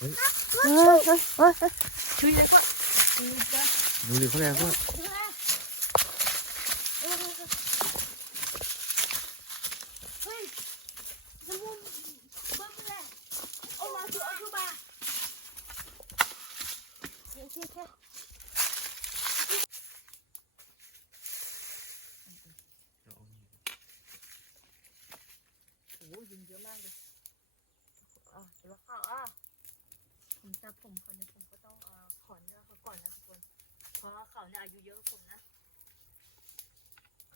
เฮ้ยเฮ้ยเฮ้ยเฮ้ยเฮ้ยช่วยเลยก่อนช่วยเลยดูดิเขาแรงว่าโอ้ยยุงเยอะมากเลยอะเดี๋ยวข่าวอะผมจับผมเขาเนี่ยผมก็ต้องเอ่อขอเนื้อเขาก่อนนะทุกคน เพราเขาเนี่ยอายุเยอะกว่าผมนะ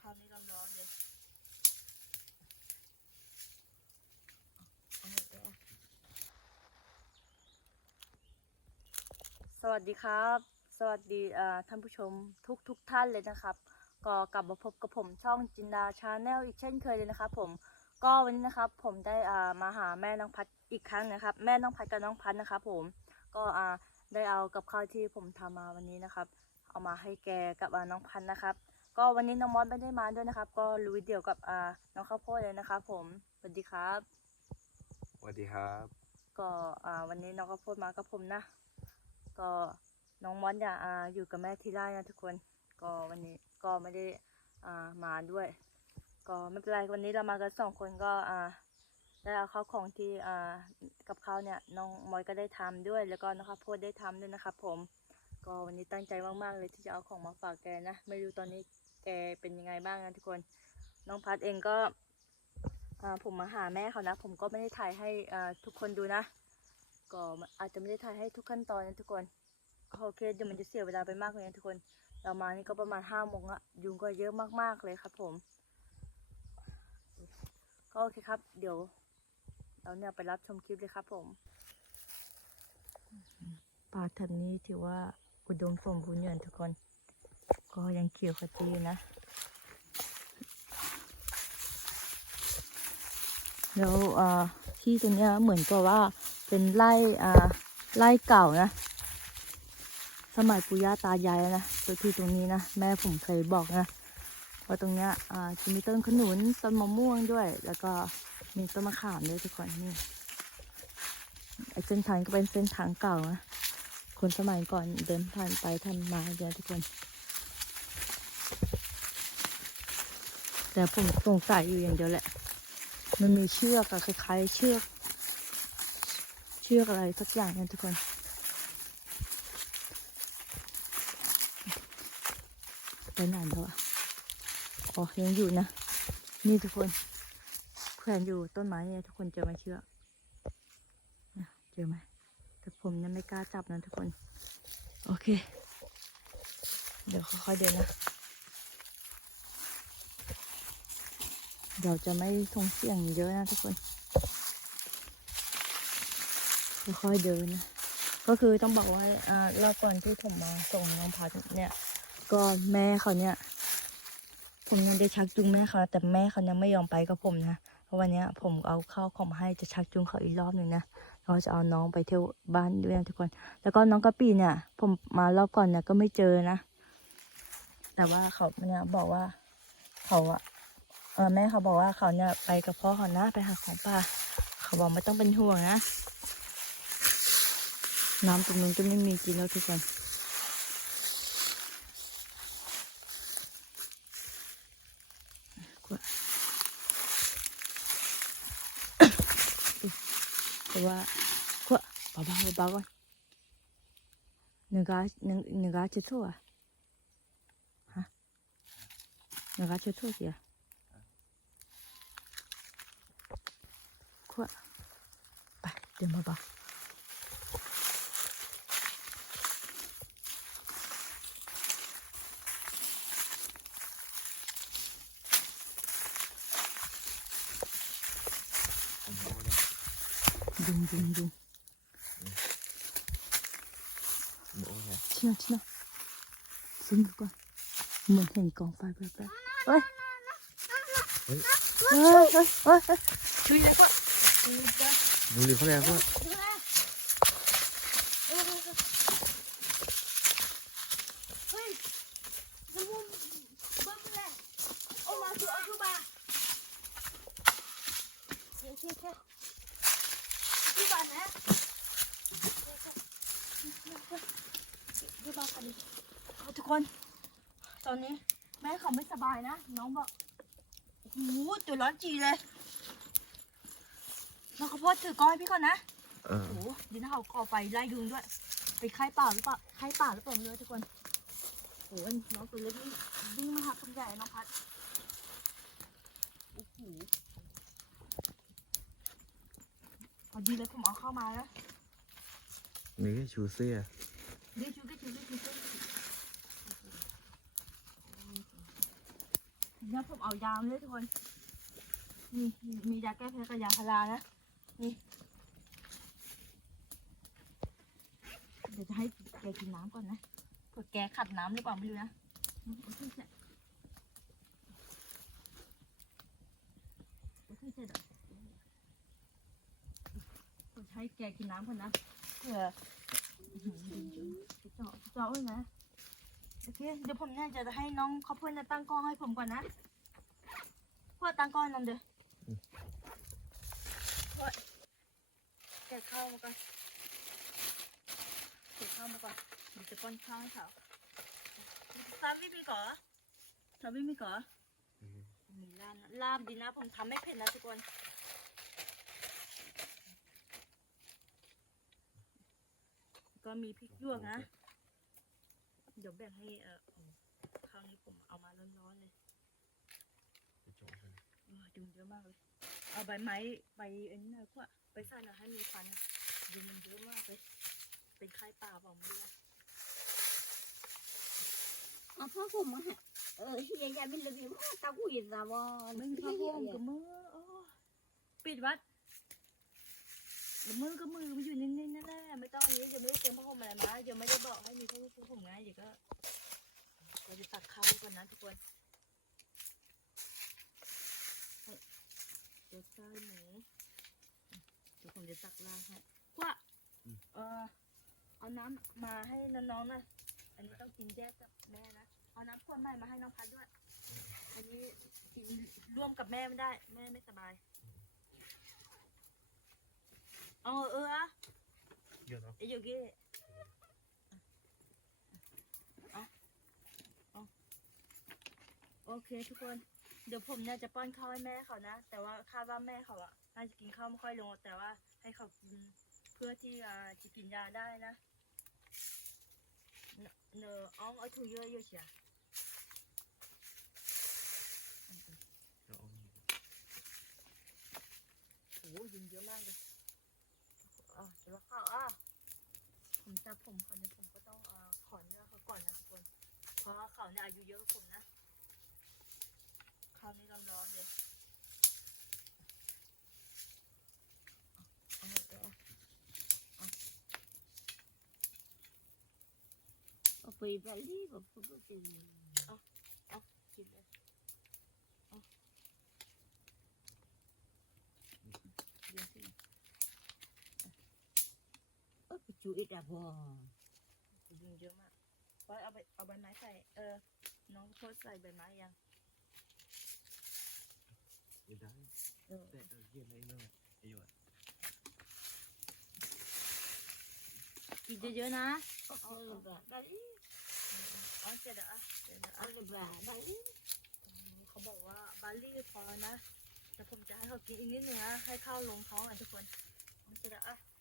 คราวนี้ร้อนๆเลยสวัสดีครับ สวัสดีท่านผู้ชมทุกทุกท่านเลยนะครับ ก็กลับมาพบกับผมช่องจินดาชาแนลอีกเช่นเคยเลยนะครับผมก็วันนี้นะครับผมได้มาหาแม่น้องพัดอีกครั้งนะครับ แม่น้องพัดกับน้องพัดนะครับผมก็ได้เอากับข้าวที่ผมทำมาวันนี้นะครับ เอามาให้แกกับอ่าน้องพันธุ์นะครับ ก็วันนี้น้องมอสไม่ได้มาด้วยนะครับ ก็ลุยเดี่ยวกับอ่าน้องข้าวโพดเลยนะครับผมสวัสดีครับสวัสดีครับ ก็อ่าวันนี้น้องข้าวโพดมากับผมนะ ก็น้องมอสเนี่ยอ่าอยู่กับแม่ที่ไร่นะทุกคน ก็วันนี้ก็ไม่ได้อ่ามาด้วย ก็ไม่เป็นไรวันนี้เรามากันสองคนก็อ่าได้เอาข้าวของที่อ่ากับข้าวเนี่ยน้องมอยก็ได้ทำด้วย แล้วก็น้องข้าวโพดได้ทำด้วยนะครับผม ก็วันนี้ตั้งใจมากๆเลยที่จะเอาของมาฝากแกนะไม่รู้ตอนนี้แกเป็นยังไงบ้างนะทุกคน น้องพัดเองก็ผมมาหาแม่เขานะ ผมก็ไม่ได้ถ่ายให้ทุกคนดูนะ ก็อาจจะไม่ได้ถ่ายให้ทุกขั้นตอนนะทุกคนโอเคเดี๋ยวมันจะเสียเวลาไปมากเลยนะทุกคนเรามานี่ก็ประมาณห้าโมงอะยุงก็เยอะมากๆเลยครับ ผมก็โอเคครับ เดี๋ยว เราเนี่ยไปรับชมคลิปเลยครับผมป่าแถบนี้ถือว่า อุดมสมบูรณ์อยู่นทุกคน ก็ยังเขียวขจีนะแล้วที่ตรงนี้เหมือนกับว่าเป็นไร่ไร่เก่านะ สมัยปู่ย่าตายายนะตัวที่ตรงนี้นะ แม่ผมเคยบอกนะว่าตรงเนี้ยจะมีต้นขนุนต้นมะม่วงด้วย แล้วก็มีต้นมะขามด้วยทุกคนนี่ไอเส้นทางก็เป็นเส้นทางเก่านะ คนสมัยก่อนเดินผ่านไปทำมาเยอะทุกคนแต่ผมสงสัยอยู่อย่างเดียวแหละ มันมีเชือกอะคล้ายๆเชือก เชือกอะไรสักอย่างนะทุกคน ไปไหนแล้วอะอ๋อยังอยู่นะ นี่ทุกคนแขวนอยู่ต้นไม้เนี่ยทุกคนเจอไหมเชือกเจอไหม แต่ผมยังไม่กล้าจับนะทุกคน โอเค เดี๋ยวค่อยๆเดินนะ เดี๋ยวจะไม่ส่งเสียงเยอะนะทุกคน ค่อยๆเดินนะ ก็คือต้องบอกว่าอ่ารอบก่อนที่ผมมาส่งน้องพัดเนี่ย ก็แม่เขาเนี่ย ผมยังได้ชักจูงแม่เขาแต่แม่เขายังไม่ยอมไปกับผมนะ เพราะวันเนี้ยผมเอาข้าวของมาให้จะชักจูงเขาอีกรอบหนึ่งนะ เราจะเอาน้องไปเที่ยวบ้านด้วยนะทุกคน แล้วก็น้องกะปีเนี่ย ผมมารอบก่อนเนี่ยก็ไม่เจอนะ แต่ว่าเขาเนี่ยบอกว่าเขาอะเออแม่เขาบอกว่าเขาเนี่ยไปกับพ่อเขานะไปหาของป่าเขาบอกไม่ต้องเป็นห่วงนะ น้ำตรงนู้นจะไม่มีกินแล้วทุกคน แต่ว่าขว เบาๆเบาๆก่อนหนึ่งกาหนึ่งหนึ่งกาจะทั่วฮะหนึ่งกาจะทั่วเสียขวไปเดินเบาๆผมรู้เนี่ย ยุงยุงยุง ผม รู้เนี่ยเชี่ยเชี่ยซึมดูก่อนเหมือนเห็นกองไฟแป๊บๆเฮ้ยเฮ้ยเฮ้ยเฮ้ยเฮ้ยช่วยเลยก่อนดูดิเขาแรงว่าเกคน ตอนนี้ แม่เขาไม่สบาย นะน้องบอกโอ้โหตัวร้อนจีเลยน้องข้าวโพดถือก้อนให้พี่ก่อนนะเออโอ้โหดินเขาก่อไฟไล่ยุงด้วยเป็นไข้ป่าหรือเปล่าไข้ป่าหรือเปล่าไม่รู้ทุกคนโอ้โหน้องตัวเล็กนี่วิ่งมาหาคนใหญ่น้องพัดโอ้โหพอดีเลยผมเอาเข้ามาแล้วนี่ก็ชูเสื้อ เดี๋ยวชูก็ชูก็ชูก็ เนี่ยผมเอายามเลยทุกคน นี่มียาแก้แพ้กับยาพารานะ นี่ เดี๋ยวจะให้แกกินน้ำก่อนนะเผื่อแกขัดน้ำหรือเปล่าไม่รู้นะอืมโอเคเสร็จโอเคเสร็จอะเผื่อให้แกกินน้ำก่อนนะเผื่อจังไปเจาะเจาะไว้นะ โอเค เดี๋ยวผมเนี่ยจะให้น้องเขาเพื่อนจะตั้งกล้องให้ผมก่อนนะเพื่อตั้งกล้องน้องเดี๋ยวเฮ้ยแกะข้าวมาก่อนแกะข้าวมาก่อนเดี๋ยวจะป้อนข้าวให้เขาซาวิมีก่อซาวิมีก่อมีลาบนะลาบดีนะผมทำไม่เผ็ดนะทุกคนก็มีพริกหยวกนะ เดี๋ยวแบ่งให้เออข้าวนี้ผมเอามาร้อนๆเลยเออยุงเยอะมากเลย เอาใบไม้ใบเอ็นน่ะพวกไปใส่หน่อยให้มีควันยุงมันเยอะมากเลย เป็นไข้ป่าเปล่าไม่รู้นะเอาผ้าห่มมาให้เออเฮียยายเป็นระเบียบผ้าตากุยตาบอลไม่มีผ้าห่มกับมือโอ้ปิดวัด แล้วมือก็มือมันอยู่นิ่งๆนั่นแหละไม่ต้องอันนี้ยังไม่ได้เตรียมผ้าห่มอะไรมายังไม่ได้บอกให้มีผ้าห่มไงเดี๋ยวก็เราจะตักข้าวก่อนนะทุกคนเดี๋ยวใส่หมูเดี๋ยวผมจะตักลาดให้พวกเออเอาน้ำมาให้น้องๆหนะอันนี้ต้องกินแยกกับแม่นะเอาน้ำขวดใหม่มาให้น้องพัดด้วย อันนี้กินร่วมกับแม่ไม่ได้ แม่ไม่สบาย เอาเอออะ เยอะเนาะ ไอ โยเก้เอาเอาโอเค ทุกคน เดี๋ยวผมเนี่ยจะป้อนข้าวให้แม่เขานะ แต่ว่าคาดว่าแม่เขาอะน่าจะกินข้าวไม่ค่อยลง แต่ว่าให้เขากินเพื่อที่อ่าจะกินยาได้นะเนอะอ๋อเอาถุงเยอะเยอะเชียวเอาเอาโอ้ยุงเยอะมากเลยอะเดี๋ยวข้าวอะ ผมจะผมเขาเนี่ยผมก็ต้องอ่าขอเนื้อเขาก่อนนะทุกคน เพราะว่าเขาเนี่ยอายุเยอะกว่าผมนะข้าวนี้ร้อนๆเลยเอาเอาเอาเอาไปไปรีบพูดกันกินเลยเอาเดี๋ยวสิ เออจุยตาบอลยุงเยอะมากไว้เอาใบเอาใบไม้ใส่ เออ น้องโพสใส่ใบไม้ยังเดี๋ยวได้เออแต่เออเย็นเลยเนาะไอ้หยอดกินเยอะๆนะเอาเลยบ้าได้อ๋อเจ็ดอะเจ็ดเอาอะเลยบ้าได้เขาบอกว่าบาลี่พอนะแต่ผมจะให้เขากินอีกนิดนึงนะให้ข้าวลงท้องอะทุกคนอ๋อเจ็ดอะได้ไปไปไข่ต้มอยู่เว้ยจะไปไปรีบพูดเสือเสือมาพูดอีกตาบลิ้นส่วนเยอะ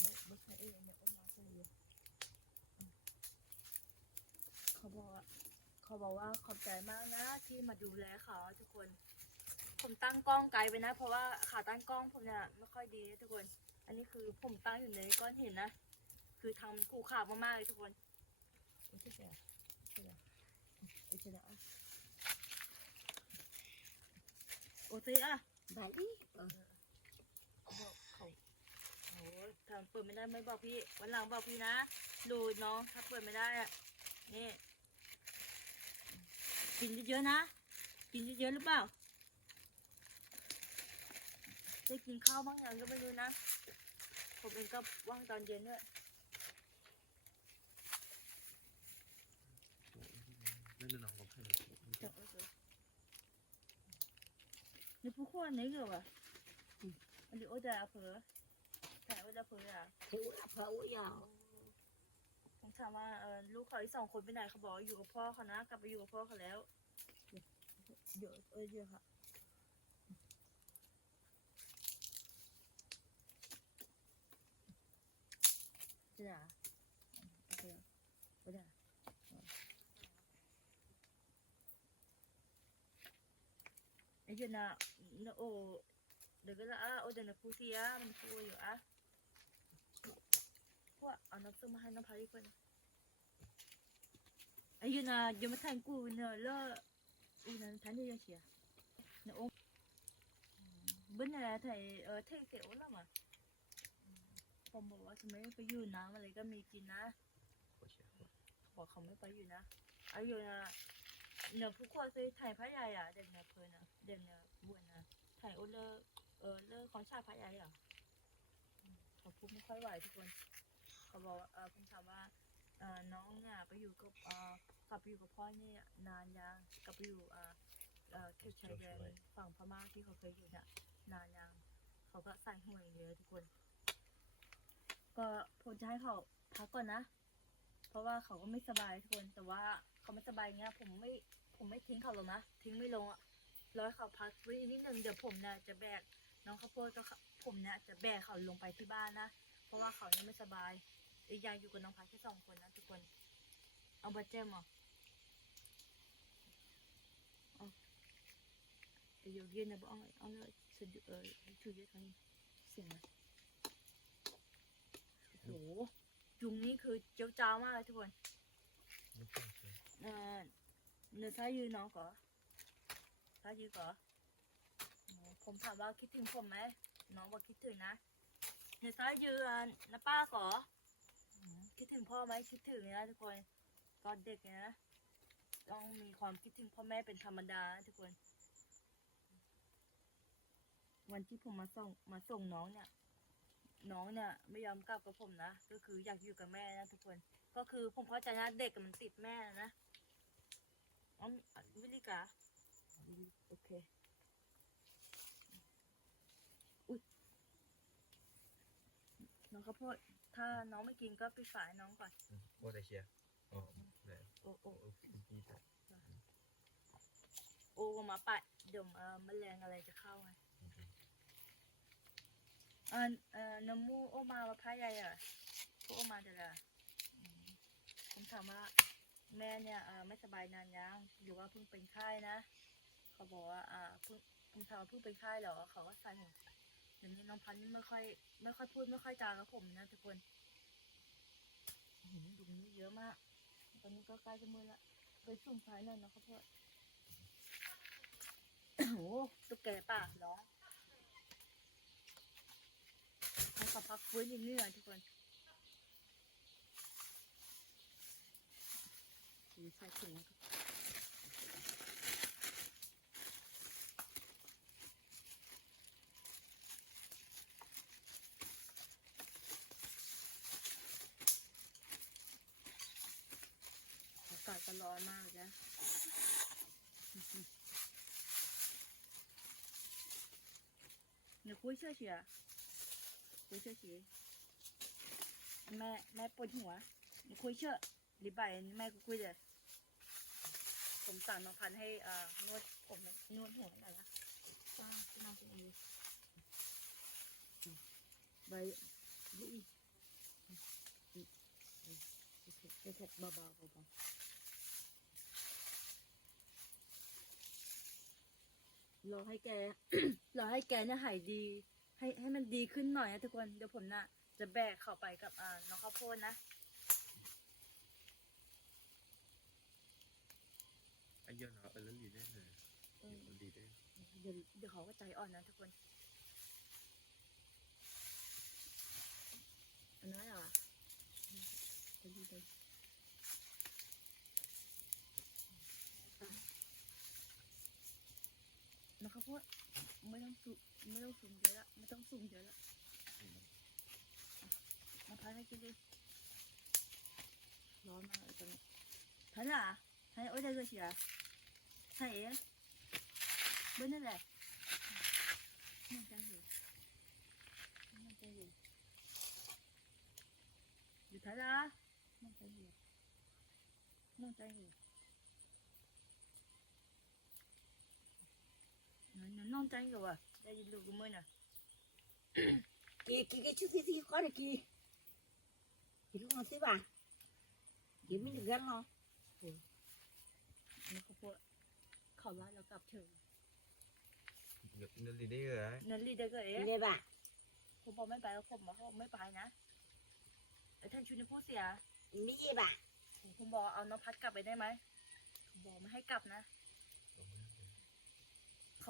ไม่ไม่ใช่เองเนี่ยเอามาใส่เลยอืมเขาบอกว่าเขาบอกว่าขอบใจมากนะที่มาดูแลเขาทุกคน ผมตั้งกล้องไกลไปนะ เพราะว่าขาตั้งกล้องผมเนี่ยไม่ค่อยดีนะทุกคน อันนี้คือผมตั้งอยู่ในก้อนหินนะ คือทำขู่ขาวมากๆเลยทุกคนโอ้ยเสียเสียโอ้ยเสียอะโอ้ยเสียอะไปรีบอกเขาโอ้ทำเปิดไม่ได้ไม่บอกพี่ วันหลังบอกพี่นะดูน้องถ้าเปิดไม่ได้อะนี่ กินเยอะๆนะ กินเยอะๆหรือเปล่า ได้กินข้าวบ้างยังก็ไม่รู้นะ ผมเองก็ว่างตอนเย็นด้วยไม่เป็นหรอวะอันนี้โอเผลย你不换那个อ？嗯，你我เ婆，在我在婆呀。陪我在婆，า要。ผมถามว่าลูกเขาอีกสองคนไปไหนเขาบอกอยู่กับพ่อเขานะ กลับไปอยู่กับพ่อเขาแล้วเยอะเออเยอะค่ะ พวกเอาน้ำส้มมาให้น้ำพายดีกว่านะไอ้ยันน่ะยังไม่ทันกูเนอะแล้วอีนั่นทันได้ยังเชียเนอะโอ้ bên này thầy ở thầy kiểu lắm à ผมบอกว่าฉัไม่ไปอยู่นะอะไรก็มีกินนะบอกเขาไม่ไปอยู่นะเอาอยู่นะเดี๋ยวผู้คนซื้อถ่ายพระยายอะเด็กเนี่ยเพลินอะเด็กเนี่ยบวชนะถ่ายอุเลอร์เออเลอร์ของชาพระยายอะเขาพูดไม่ค่อยไหวทุกคนเขาบอกเออผมถามว่าเออน้องอะไปอยู่กับเออกลับไปอยู่กับพ่อเนี่ยนานยังกลับไปอยู่อ่าเออเขตชายแดนฝั่งพม่าที่เขาเคยอยู่น่ะนานยังเขาก็ใส่ห่วยเยอะทุกคน ก็ผมจะให้เขาพักก่อนนะ เพราะว่าเขาก็ไม่สบายทุกคน แต่ว่าเขาไม่สบายเงี้ย ผมไม่ ผมไม่ทิ้งเขาหรอกนะ ทิ้งไม่ลงอะร้อยเขาพักไว้นิดนึงเดี๋ยวผมเนี่ยจะแบกน้องข้าวโพดก็ผมเนี่ยจะแบกเขาลงไปที่บ้านนะ เพราะว่าเขาเนี่ยไม่สบายอีกอย่างอยู่กับน้องพักแค่สองคนนะทุกคน เอาบัตเจมอเอาเดี๋ยวเย็นนะบอกเอาเอาเลยสุดเออชูเยอะเท่านี้เสียงนะโอ้โห ยุงนี่คือเจ้าจ้ามากเลยทุกคนเออเนื้อซ้ายยืนน้องก่อซ้ายยืนก่อผมถามว่าคิดถึงผมไหมน้องบอกคิดถึงนะเนื้อซ้ายยืนนะป้าก่อคิดถึงพ่อไหมคิดถึงนะทุกคนตอนเด็กนะต้องมีความคิดถึงพ่อแม่เป็นธรรมดาทุกคน วันที่ผมมาส่งมาส่งน้องเนี่ย น้องเนี่ยไม่ยอมกลับกับผมนะก็คืออยากอยู่กับแม่นะทุกคน ก็คือผมเข้าใจนะเด็กมันติดแม่นะอ๋อวิลิกาโอเคอุ้ยน้องข้าวโพดถ้าน้องไม่กินก็ไปฝ่ายน้องก่อนว่าจะเชียร์อ๋อไหโอ้โอ้โอ้มาปะเดี๋ยวแมลงอะไรจะเข้าไง อ่อเอ่อน้ำมูโอมาวะพายอะพวกโอมาเดี๋ยวละอืมผมถามว่าแม่เนี่ยอ่อไม่สบายนานยังหรือว่าเพิ่งเป็นไข้นะ เขาบอกว่าอ่าเพิ่งผมถามว่าเพิ่งเป็นไข้เหรอ เขาก็ใส่หัวเดี๋ยวนี้น้องพันธุ์นี่ไม่ค่อยไม่ค่อยพูดไม่ค่อยจากับผมนะทุกคนดุมนี่เยอะมาก ตอนนี้ก็ใกล้จะมืดละไปสุ่มไฟหน่อยนะครับพ่อโอ้ตุ๊กแกป่าร้อง ให้เขาพักฟื้นอย่างนี้หน่อยทุกคนดูใส่ถุงนะครับอากาศก็ร้อนมากเลยนะ 你回去去， คุยเชื่อชีแม่แม่ปวดหัวมัคุยเชื่อหรือใบแม่กูคุยเลยผมสั่งองพันให้อ่านวดผมนวดหัวหน่อยนะป้าพี่น้องเป็นยังไงใบบุ้ยเผ็ดเบาๆเบาๆรอให้แก รอให้แกเนี่ยหายดี ให้ให้มันดีขึ้นหน่อยนะทุกคน เดี๋ยวผมนะ่ะจะแบกเข้าไปกับอ่าน้องข้าวโพดนะ ไอ้เหี้ยอะนเออแล้วดีได้เลยมันดีได้เดี๋ยวเดี๋ยวเขาก็ใจอ่อนนะทุกคนอันนั้นเหรอ ข้าวโพดไม่ต้องสูไม่ต้องสูงเยอะละไม่ต้องสูงเยอะละ，มาพัดให้กินดิร้อนมากเลยตอนนี้พัดอะพัให้โอ้ยได้ก็เชียใช่เอ๊ะเบิ้ลนั่นแหละมันจะอยู่มันจะอยู่อยู่ท่าละมันจะอยู่มันจะอยู่นั่นนั่นใจอยู่อะได้ยิน ลูกกูมั้ยน่ะ Kì kì cái chú xí xí khó được kì. Kì lúc nào xí bà. Kì mình được gắn nó. แล้วก็พวกเขาไล่เรากลับเถอะเดี๋ยวนั่นลีได้เหรอนั่นรีได้ก็เอ๊ะ Nghe bà. ผมบอกไม่ไปแล้วผมบอกเขาไม่ไปนะไอ้ท่านชุนพูดเสีย Mỹ gì bà. ผมบอกเอาน้องพัดกลับไปได้ไหมผมบอกไม่ให้กลับนะ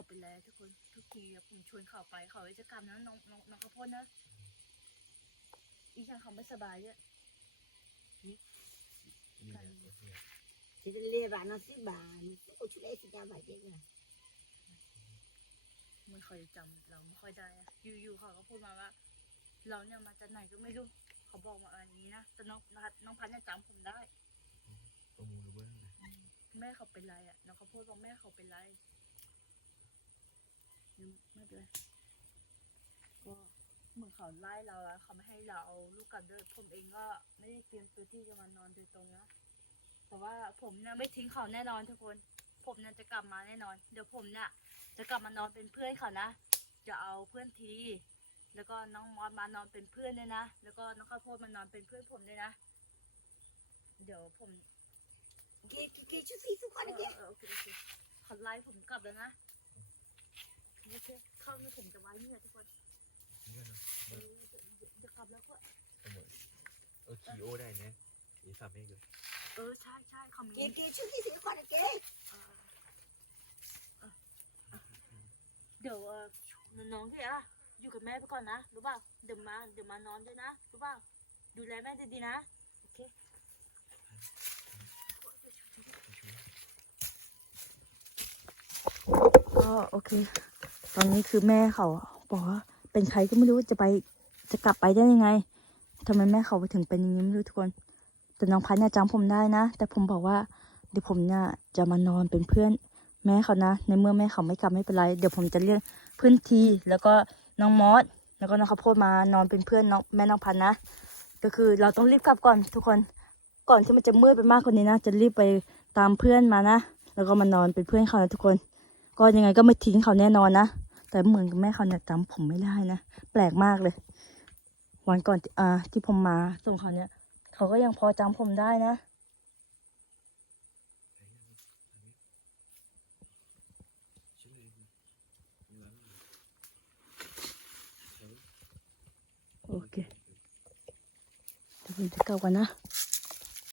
เขาเป็นแล้วทุกคน ทุกทีอะผมชวนเขาไปเขาจะกลับนะน้องน้องน้องข้าวโพดนะ อีช่างเขาไม่สบายด้วยนี่แหละโอเค Thì lê bà nó xí bà. Xí cô chú lấy xí ra bà chết rồi. ไม่ค่อยจำเราไม่ค่อยได้อะอยู่ๆเขาก็พูดมาว่า เราเนี่ยมาจากไหนก็ไม่รู้เขาบอกมาอันนี้นะแต่น้องพัดน้องพัดเนี่ยจำผมได้ประมูลหรือว่าอะไรแม่เขาเป็นไรอะน้องเขาพูดว่าแม่เขาเป็นไรยัง ไม่เป็นไรก็เหมือนเขาไล่เราแล้วเขาไม่ให้เราเอาลูกกลับด้วยผมเองก็ไม่ได้เตรียมตัวที่จะมานอนโดยตรงนะแต่ว่าผมเนี่ยไม่ทิ้งเขาแน่นอนทุกคน ผมเนี่ยจะกลับมาแน่นอน เดี๋ยวผมเนี่ยจะกลับมานอนเป็นเพื่อนเขานะ จะเอาเพื่อนที แล้วก็น้องมอสมานอนเป็นเพื่อนด้วยนะ แล้วก็น้องข้าวโพดมานอนเป็นเพื่อนผมด้วยนะ เดี๋ยวผม Kì kì kì chú xí xí khó เอ được อ kì. เออโอเคโอเคเขาไล่ผมกลับแล้วนะ โอเคเข้าเนี่ยผมจะไว้เนี่ยทุกคนนี่นะเออจะจะจะกลับแล้วก็ประมูลเออคีโอได้เนี่ยอีสามเองเลยเออใช่ใช่เขามี Kì kì chú xí xí khó được kì. เออเออเออเดี๋ยวเออน้องๆที่อะอยู่กับแม่ไปก่อนนะรู้เปล่าเดี๋ยวมาเดี๋ยวมานอนด้วยนะรู้เปล่าดูแลแม่ดีๆนะโอเคก็โอเค ตอนนี้คือแม่เขาบอกว่าเป็นใครก็ไม่รู้จะไปจะกลับไปได้ยังไงทำไมแม่เขาไปถึงเป็นอย่างนี้ไม่รู้ทุกคน แต่น้องพัดเนี่ยจำผมได้นะ แต่ผมบอกว่าเดี๋ยวผมเนี่ยจะมานอนเป็นเพื่อนแม่เขานะ ในเมื่อแม่เขาไม่กลับไม่เป็นไร เดี๋ยวผมจะเรียกเพื่อนทีแล้วก็น้องมอสแล้วก็น้องข้าวโพดมานอนเป็นเพื่อนน้องแม่น้องพันนะ ก็คือเราต้องรีบกลับก่อนทุกคนก่อนที่มันจะมืดไปมากกว่านี้นะ จะรีบไปตามเพื่อนมานะ แล้วก็มานอนเป็นเพื่อนเขานะทุกคน ก็ยังไงก็ไม่ทิ้งเขาแน่นอนนะ แต่เหมือนกับแม่เขาเนี่ยจำผมไม่ได้นะ แปลกมากเลย วันก่อนที่อ่าที่ผมมาส่งเขาเนี่ย เขาก็ยังพอจำผมได้นะโอเคเดี๋ยวผมจะกลับกันนะ